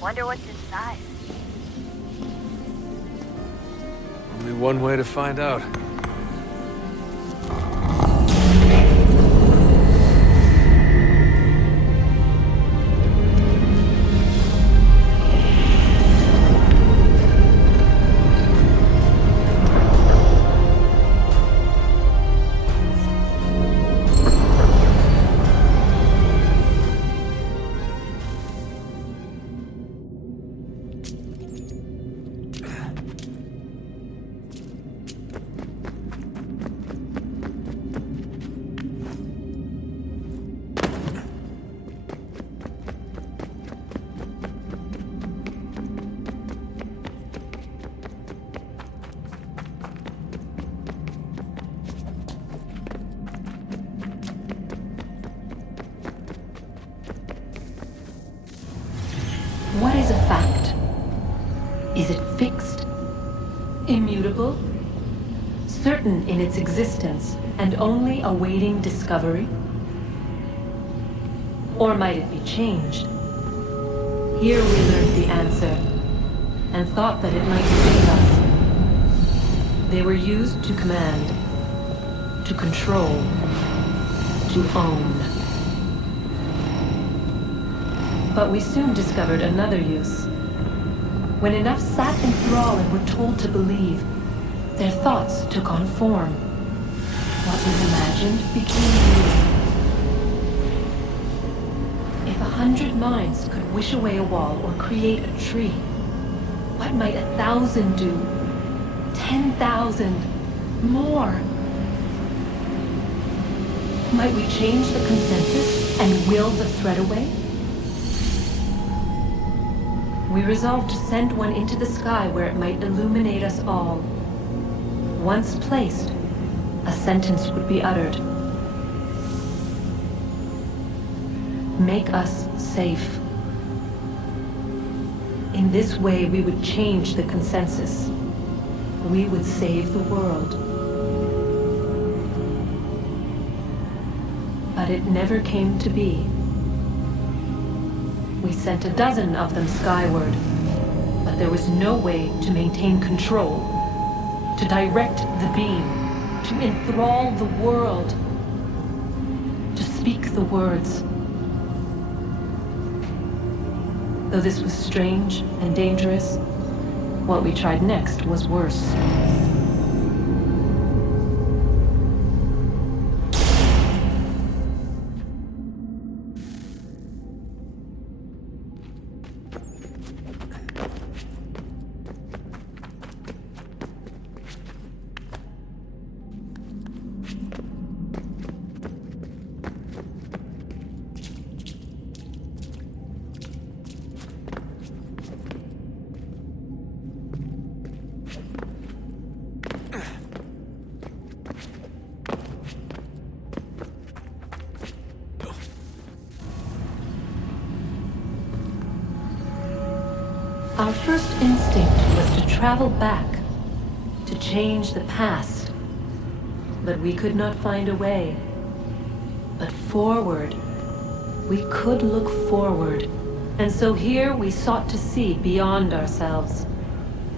Wonder what's inside. Only one way to find out. What is a fact? Is it fixed? Immutable? Certain in its existence and only awaiting discovery? Or might it be changed? Here we learned the answer, and thought that it might save us. They were used to command, to control, to own. But we soon discovered another use. When enough sat in thrall and were told to believe, their thoughts took on form. What was imagined became real. If 100 minds could wish away a wall or create a tree, what might 1,000 do? 10,000? More? Might we change the consensus and will the thread away? We resolved to send one into the sky where it might illuminate us all. Once placed, a sentence would be uttered. Make us safe. In this way, we would change the consensus. We would save the world. But it never came to be. We sent a dozen of them skyward, but there was no way to maintain control, to direct the beam, to enthrall the world, to speak the words. Though this was strange and dangerous, what we tried next was worse. Our first instinct was to travel back, to change the past. But we could not find a way. But forward, we could look forward. And so here we sought to see beyond ourselves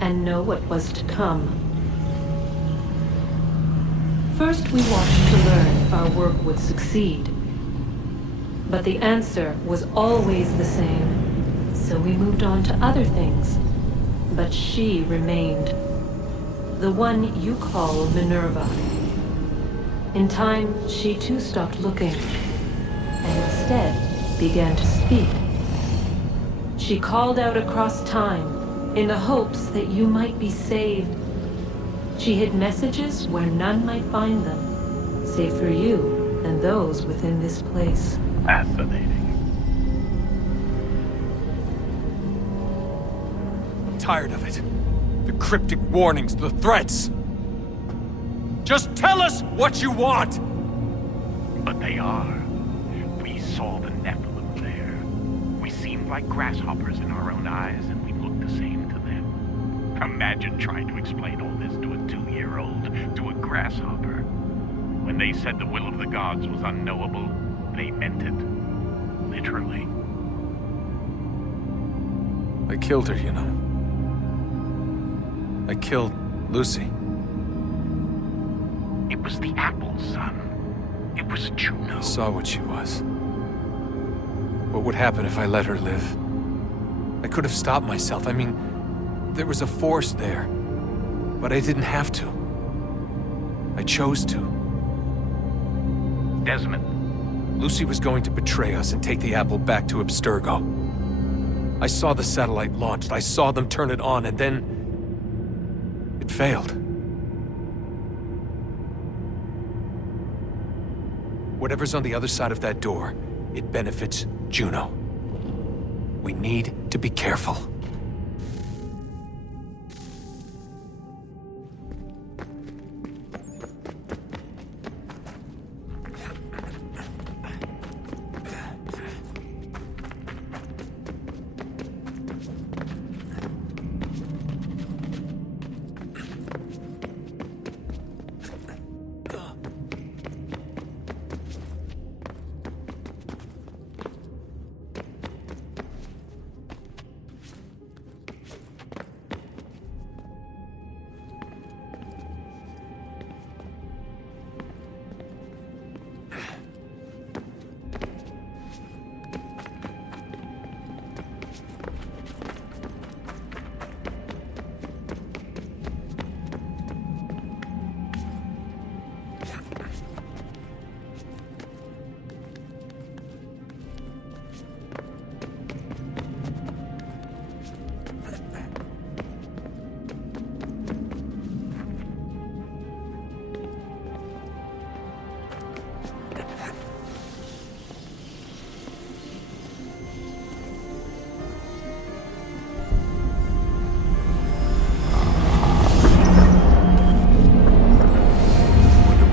and know what was to come. First we watched to learn if our work would succeed. But the answer was always the same. So we moved on to other things, but she remained. The one you call Minerva. In time, she too stopped looking, and instead began to speak. She called out across time, in the hopes that you might be saved. She hid messages where none might find them, save for you and those within this place. Fascinating. Tired of it. The cryptic warnings, the threats. Just tell us what you want! But they are. We saw the Nephilim there. We seemed like grasshoppers in our own eyes, and we looked the same to them. Imagine trying to explain all this to a 2-year-old, to a grasshopper. When they said the will of the gods was unknowable, they meant it. Literally. I killed her, you know. I killed Lucy. It was the apple, son. It was Juno. I saw what she was. What would happen if I let her live? I could have stopped myself. I mean, there was a force there. But I didn't have to. I chose to. Desmond. Lucy was going to betray us and take the apple back to Abstergo. I saw the satellite launched. I saw them turn it on, and then... it failed. Whatever's on the other side of that door, it benefits Juno. We need to be careful.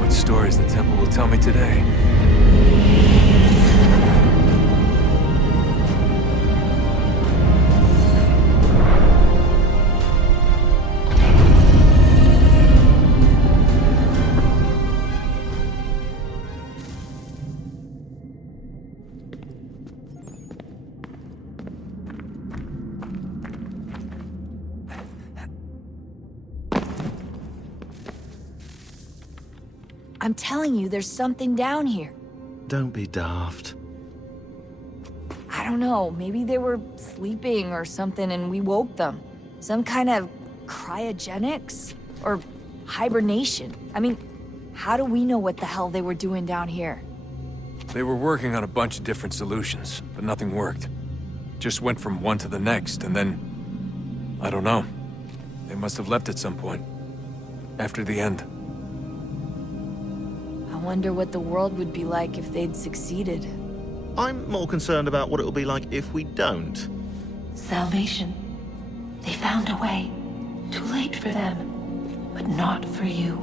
Stories the temple will tell me today. I'm telling you, there's something down here. Don't be daft. I don't know, maybe they were sleeping or something and we woke them. Some kind of cryogenics? Or hibernation? I mean, how do we know what the hell they were doing down here? They were working on a bunch of different solutions, but nothing worked. Just went from one to the next, and then... I don't know. They must have left at some point. After the end. I wonder what the world would be like if they'd succeeded. I'm more concerned about what it'll be like if we don't. Salvation. They found a way. Too late for them, but not for you.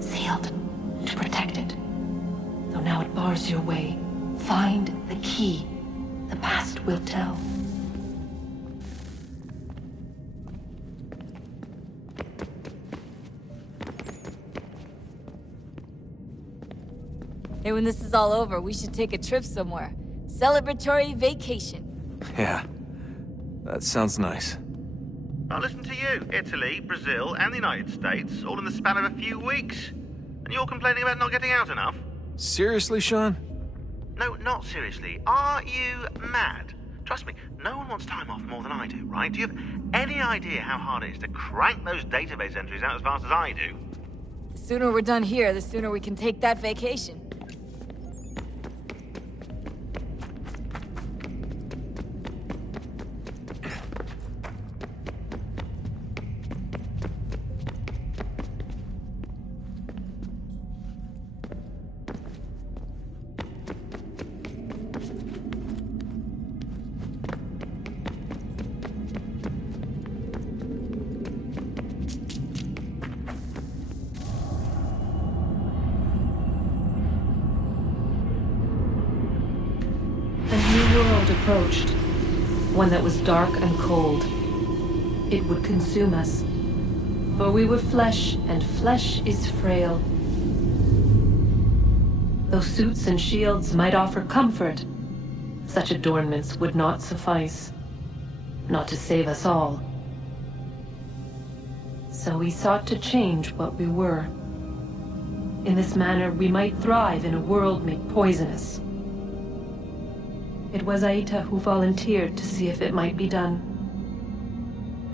Sealed to protect it. Though now it bars your way. Find the key. The past will tell. Hey, when this is all over, we should take a trip somewhere. Celebratory vacation. Yeah, that sounds nice. Now listen to you. Italy, Brazil, and the United States, all in the span of a few weeks. And you're complaining about not getting out enough? Seriously, Sean? No, not seriously. Are you mad? Trust me, no one wants time off more than I do, right? Do you have any idea how hard it is to crank those database entries out as fast as I do? The sooner we're done here, the sooner we can take that vacation. Approached, one that was dark and cold. It would consume us, for we were flesh, and flesh is frail. Though suits and shields might offer comfort, such adornments would not suffice. not to save us all. So we sought to change what we were. In this manner, we might thrive in a world made poisonous. It was Aita who volunteered to see if it might be done.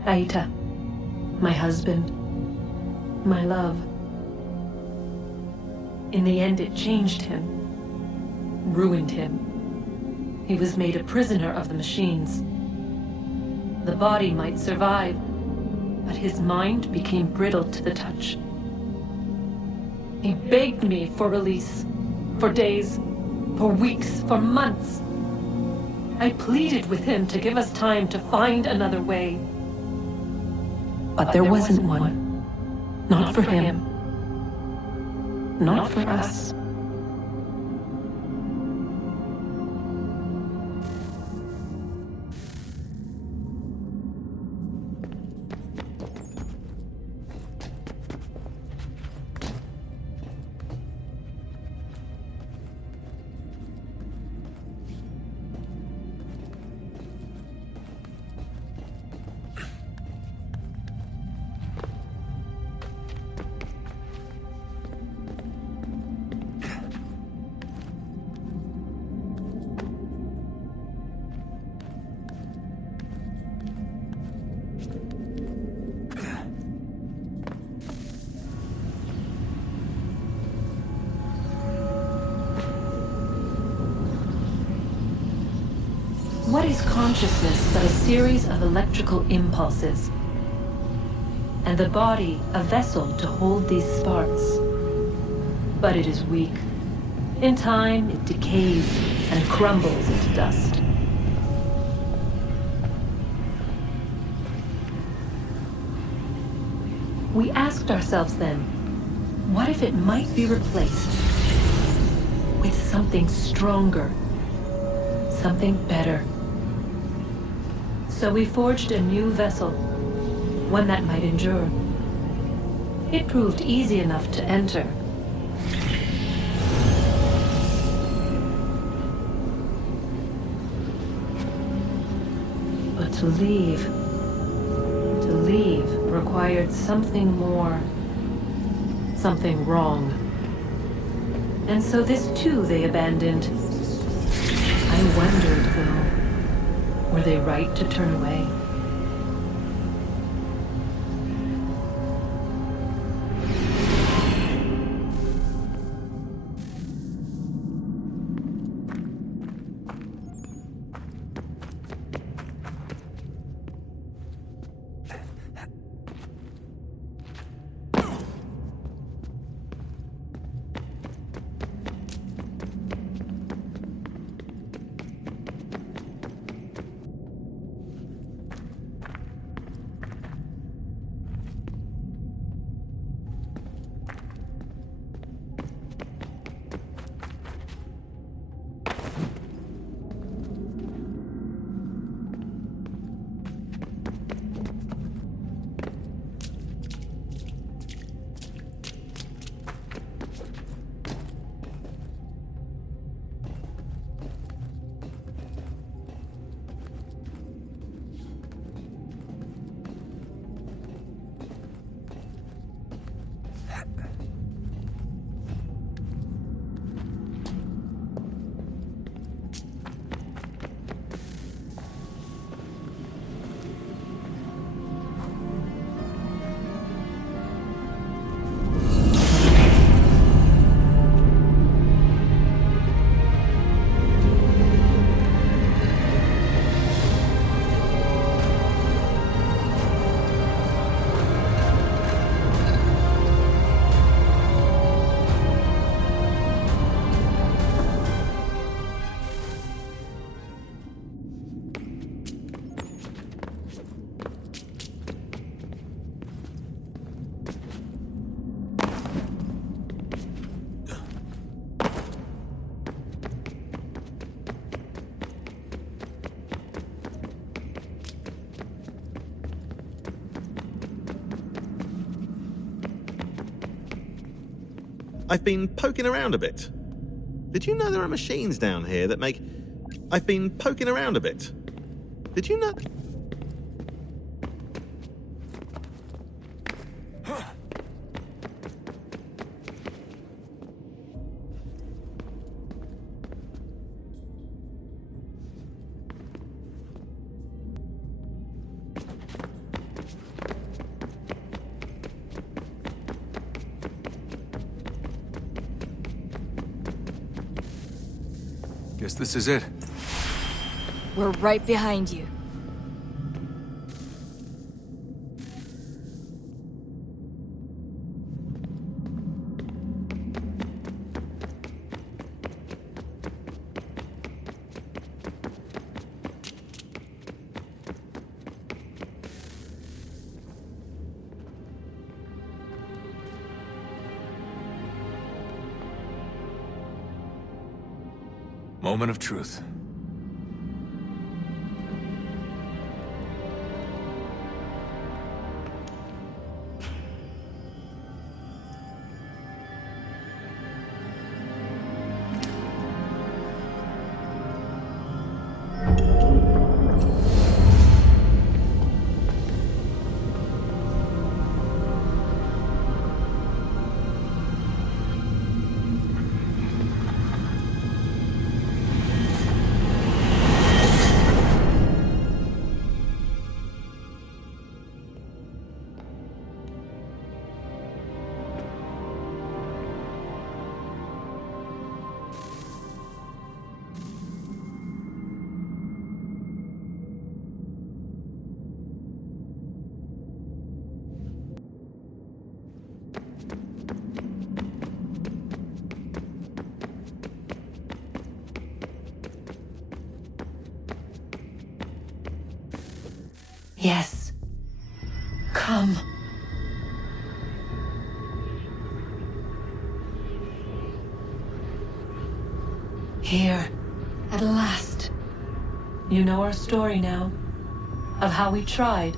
Aita, my husband, my love. In the end, it changed him, ruined him. He was made a prisoner of the machines. The body might survive, but his mind became brittle to the touch. He begged me for release, for days, for weeks, for months. I pleaded with him to give us time to find another way. But there wasn't one. Not for him. Not for us. What is consciousness but a series of electrical impulses? And the body a vessel to hold these sparks. But it is weak. In time, it decays and crumbles into dust. We asked ourselves then, what if it might be replaced with something stronger, something better? So we forged a new vessel, one that might endure. It proved easy enough to enter. But to leave required something more, something wrong. And so this too they abandoned. I wondered, though, were they right to turn away? I've been poking around a bit. Did you know there are machines down here that make... I've been poking around a bit. Did you know... Guess this is it. We're right behind you. Moment of truth. Yes. Come. Here, at last. You know our story now. Of how we tried.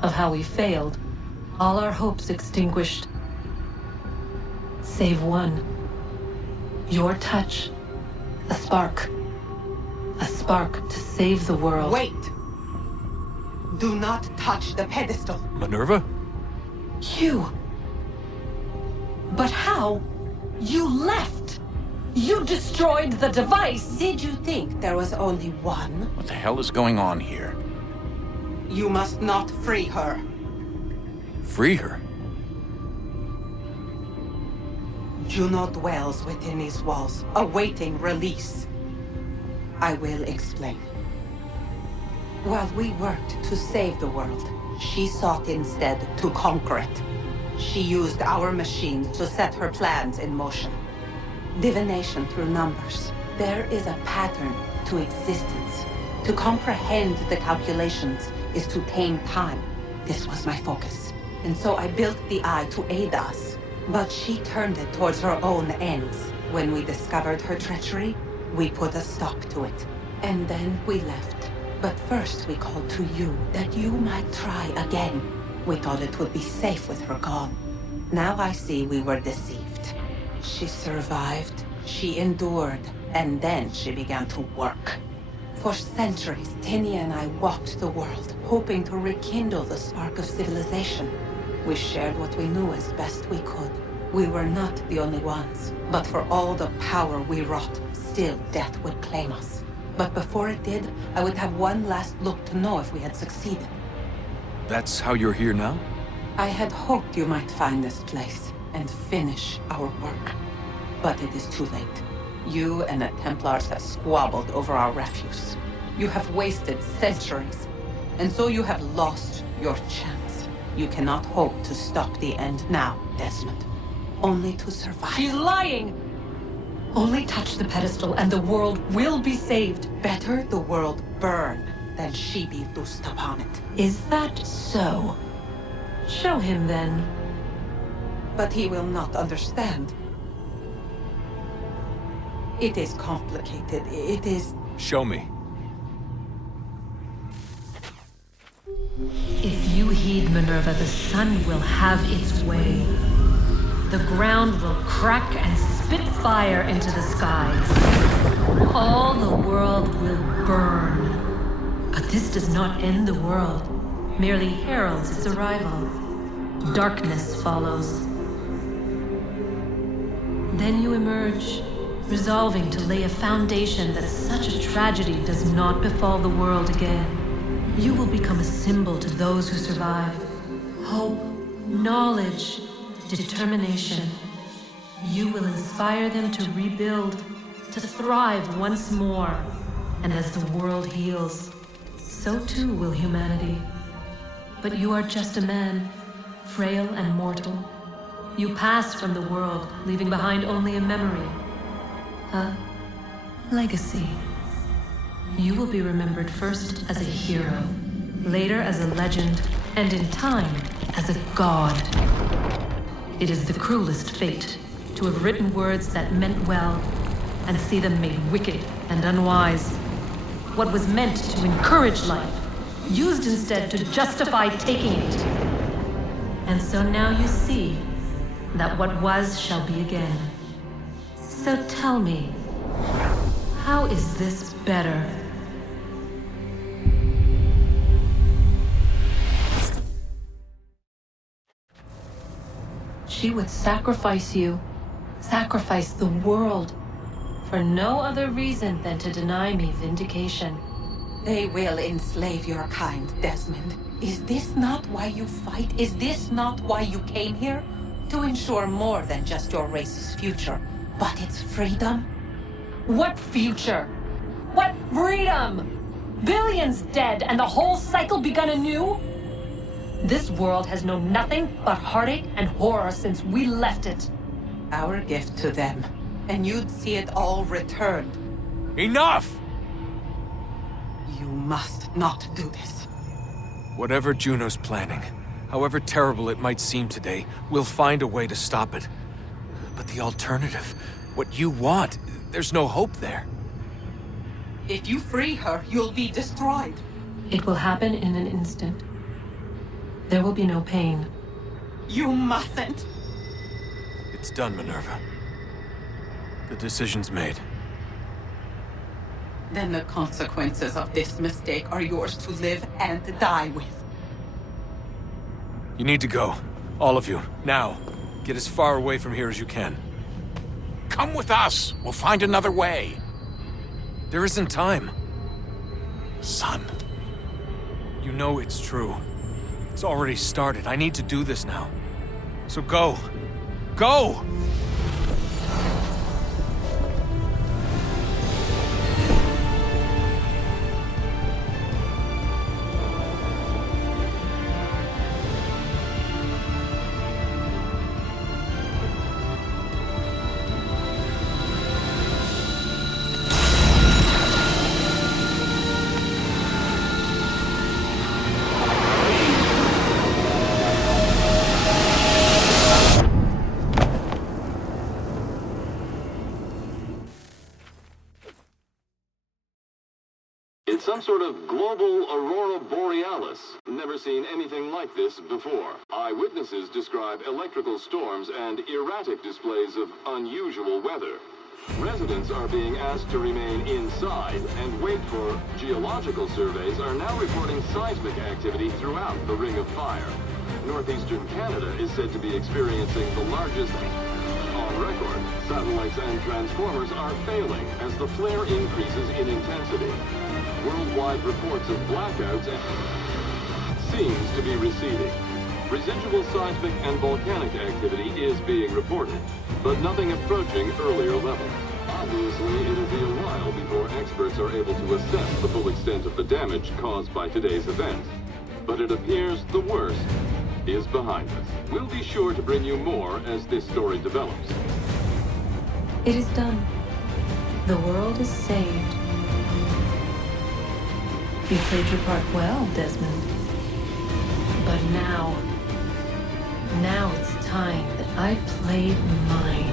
Of how we failed. All our hopes extinguished. Save one. Your touch. A spark. A spark to save the world. Wait! Do not touch the pedestal. Minerva? You. But how? You left! You destroyed the device! Did you think there was only one? What the hell is going on here? You must not free her. Free her? Juno dwells within these walls, awaiting release. I will explain. While we worked to save the world, she sought instead to conquer it. She used our machines to set her plans in motion. Divination through numbers. There is a pattern to existence. To comprehend the calculations is to tame time. This was my focus. And so I built the eye to aid us. But she turned it towards her own ends. When we discovered her treachery, we put a stop to it. And then we left. But first we called to you, that you might try again. We thought it would be safe with her gone. Now I see we were deceived. She survived, she endured, and then she began to work. For centuries, Tinia and I walked the world, hoping to rekindle the spark of civilization. We shared what we knew as best we could. We were not the only ones, but for all the power we wrought, still death would claim us. But before it did, I would have one last look to know if we had succeeded. That's how you're here now? I had hoped you might find this place and finish our work. But it is too late. You and the Templars have squabbled over our refuse. You have wasted centuries, and so you have lost your chance. You cannot hope to stop the end now, Desmond. Only to survive. She's lying! Only touch the pedestal and the world will be saved. Better the world burn than she be loosed upon it. Is that so? Show him then. But he will not understand. It is complicated. It is... Show me. If you heed Minerva, the sun will have its way. The ground will crack and spit fire into the skies. All the world will burn. But this does not end the world, merely heralds its arrival. Darkness follows. Then you emerge, resolving to lay a foundation that such a tragedy does not befall the world again. You will become a symbol to those who survive. Hope, knowledge, determination. You will inspire them to rebuild, to thrive once more. And as the world heals, so too will humanity. But you are just a man, frail and mortal. You pass from the world, leaving behind only a memory. A legacy. You will be remembered first as a hero, later as a legend, and in time, as a god. It is the cruelest fate to have written words that meant well, and see them made wicked and unwise. What was meant to encourage life, used instead to justify taking it. And so now you see that what was shall be again. So tell me, how is this better? She would sacrifice you, sacrifice the world, for no other reason than to deny me vindication. They will enslave your kind, Desmond. Is this not why you fight? Is this not why you came here? To ensure more than just your race's future, but its freedom? What future? What freedom? Billions dead and the whole cycle begun anew? This world has known nothing but heartache and horror since we left it. Our gift to them, and you'd see it all returned. Enough! You must not do this. Whatever Juno's planning, however terrible it might seem today, we'll find a way to stop it. But the alternative, what you want, there's no hope there. If you free her, you'll be destroyed. It will happen in an instant. There will be no pain. You mustn't. It's done, Minerva. The decision's made. Then the consequences of this mistake are yours to live and die with. You need to go. All of you. Now. Get as far away from here as you can. Come with us. We'll find another way. There isn't time. Son. You know it's true. It's already started. I need to do this now. So go. Go! It's some sort of global aurora borealis. Never seen anything like this before. Eyewitnesses describe electrical storms and erratic displays of unusual weather. Residents are being asked to remain inside and wait for geological surveys are now reporting seismic activity throughout the Ring of Fire. Northeastern Canada is said to be experiencing the largest on record. Satellites and transformers are failing as the flare increases in intensity. Worldwide reports of blackouts seems to be receding. Residual seismic and volcanic activity is being reported, but nothing approaching earlier levels. Obviously, it'll be a while before experts are able to assess the full extent of the damage caused by today's event. But it appears the worst is behind us. We'll be sure to bring you more as this story develops. It is done. The world is saved. You played your part well, Desmond. But now it's time that I played mine.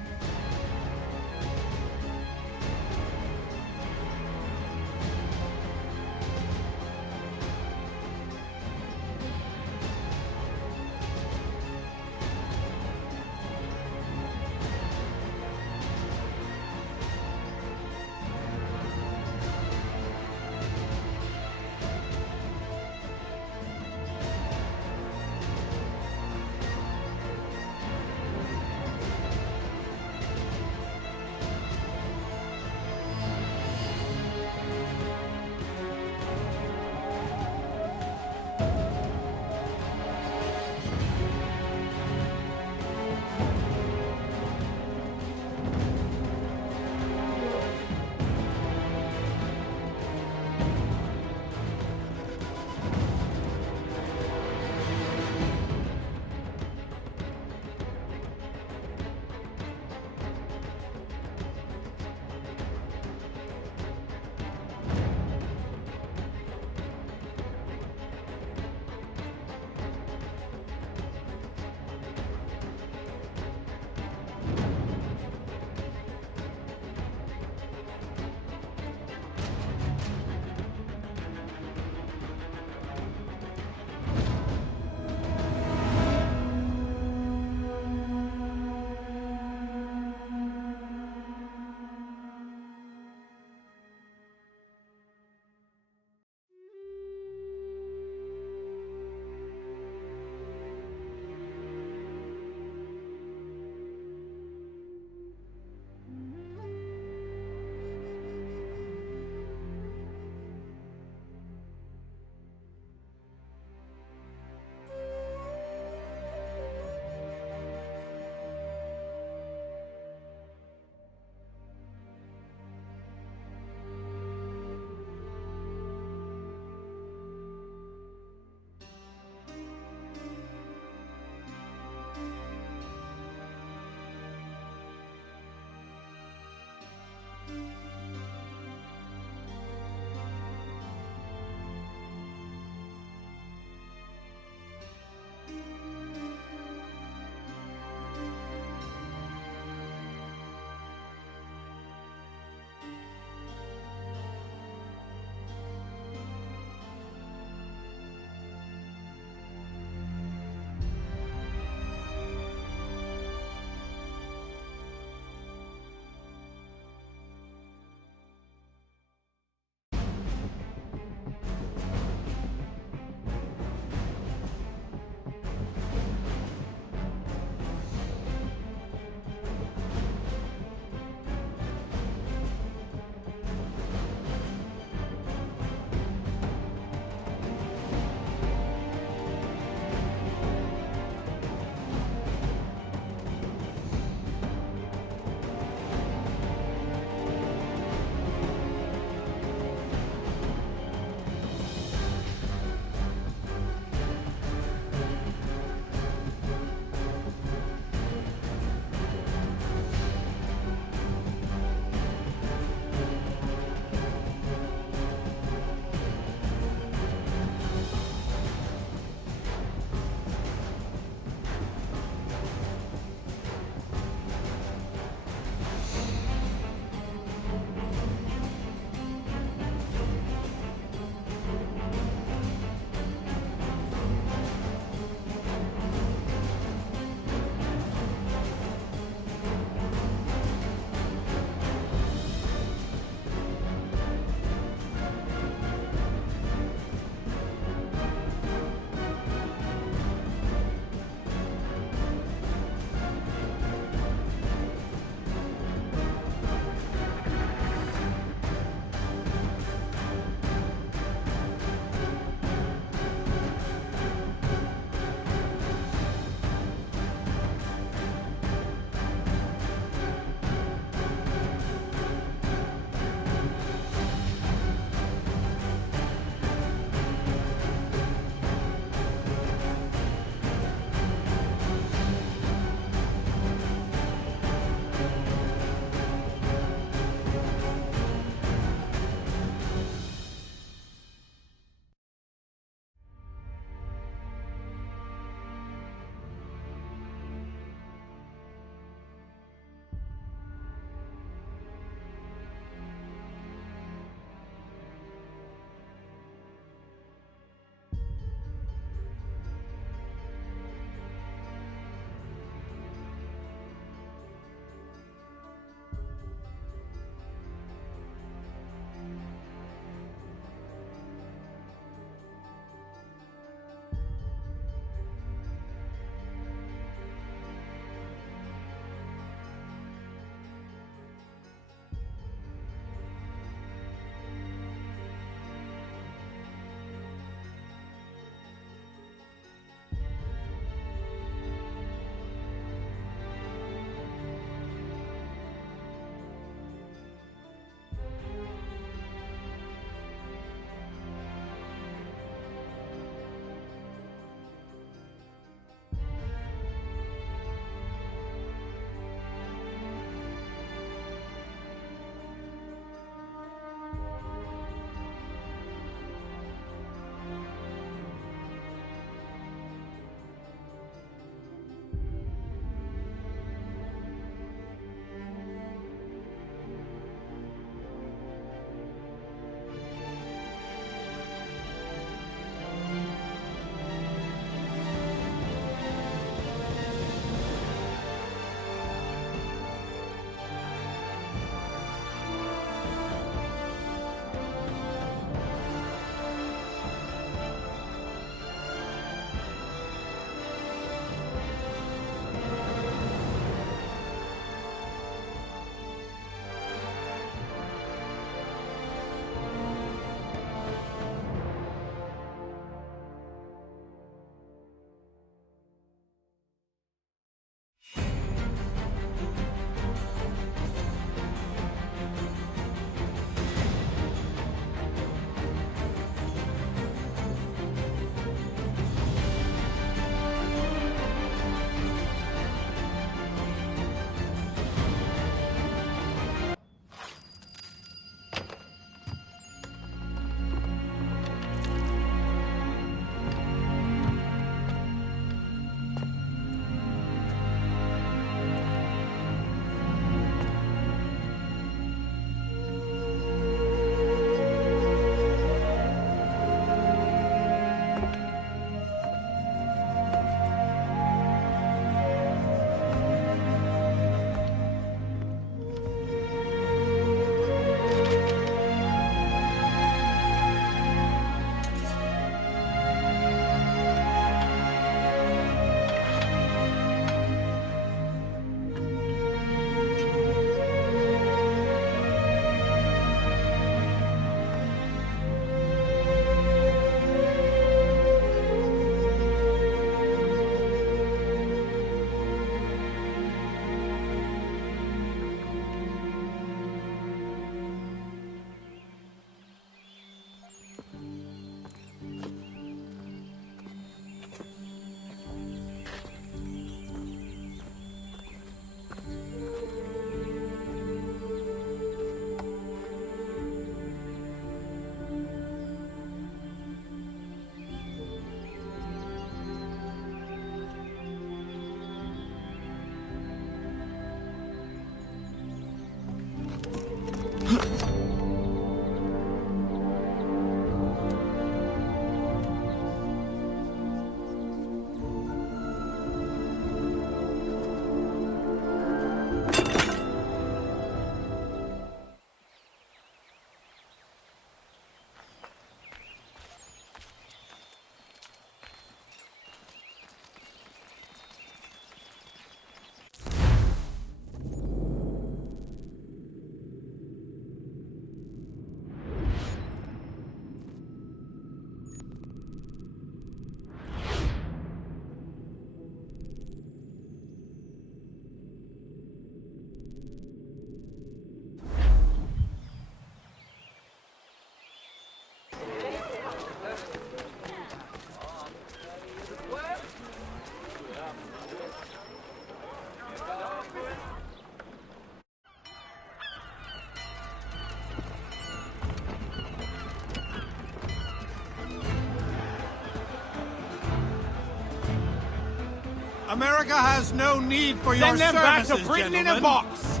America has no need for your Send them back services, to Britain in a gentlemen. box!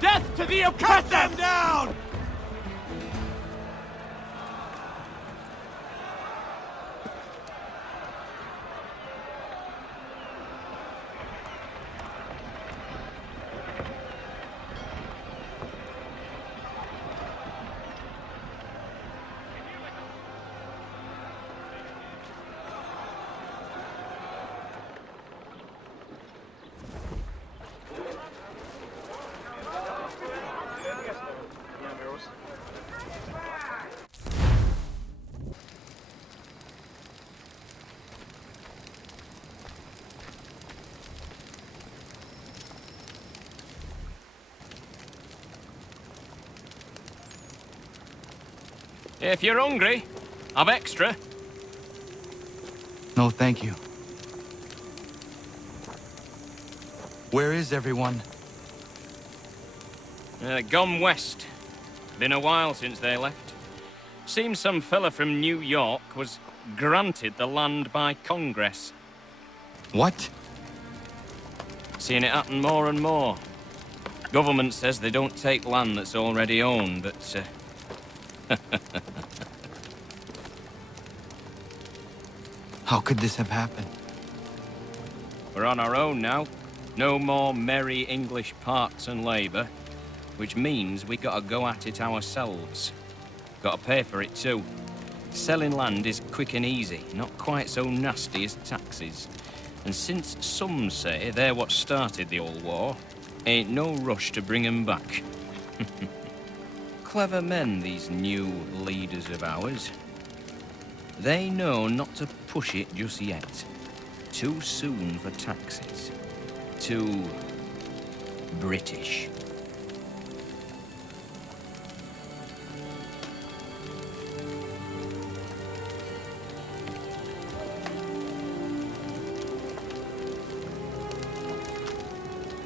Death to the oppressor! Cut them down! If you're hungry, I've extra. No, thank you. Where is everyone? Gone west. Been a while since they left. Seems some fella from New York was granted the land by Congress. What? Seeing it happen more and more. Government says they don't take land that's already owned, but How could this have happened? we're on our own now. No more merry English parts and labour, which means we gotta go at it ourselves. Gotta pay for it too. Selling land is quick and easy, not quite so nasty as taxes. And since some say they're what started the old war, ain't no rush to bring 'em back. Clever men, these new leaders of ours. They know not to push it just yet. Too soon for taxes. Too British.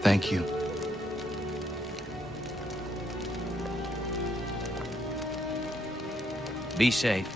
Thank you. Be safe.